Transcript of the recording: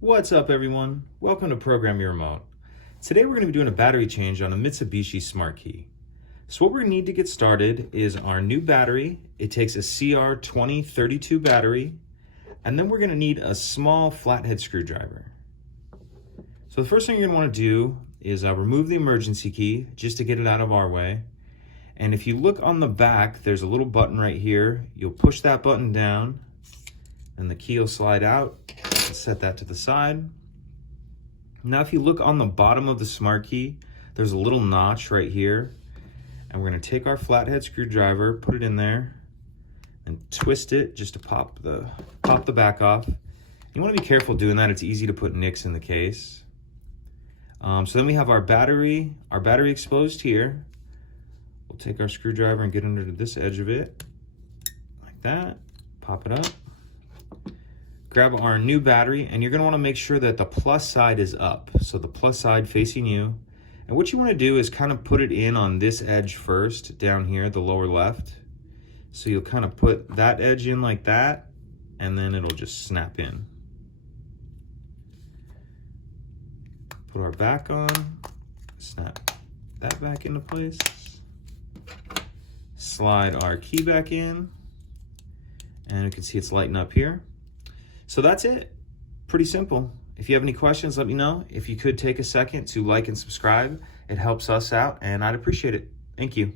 What's up, everyone? Welcome to Program Your Remote. Today we're going to be doing a battery change on a Mitsubishi Smart Key. So what we need to get started is our new battery. It takes a CR2032 battery, and then we're going to need a small flathead screwdriver. So the first thing you're going to want to do is remove the emergency key just to get it out of our way. And if you look on the back, there's a little button right here. You'll push that button down and the key will slide out. Set that to the side. Now if you look on the bottom of the Smart Key, there's a little notch right here. And we're going to take our flathead screwdriver, put it in there, and twist it just to pop the back off. You want to be careful doing that. It's easy to put nicks in the case. So then we have our battery exposed here. We'll take our screwdriver and get under this edge of it, like that. Pop it up. Grab our new battery, and you're going to want to make sure that the plus side is up. So the plus side facing you. And what you want to do is kind of put it in on this edge first, down here, the lower left. So you'll kind of put that edge in like that, and then it'll just snap in. Put our back on, snap that back into place. Slide our key back in, and you can see it's lighting up here. So that's it. Pretty simple. If you have any questions, let me know. If you could take a second to like and subscribe, it helps us out, and I'd appreciate it. Thank you.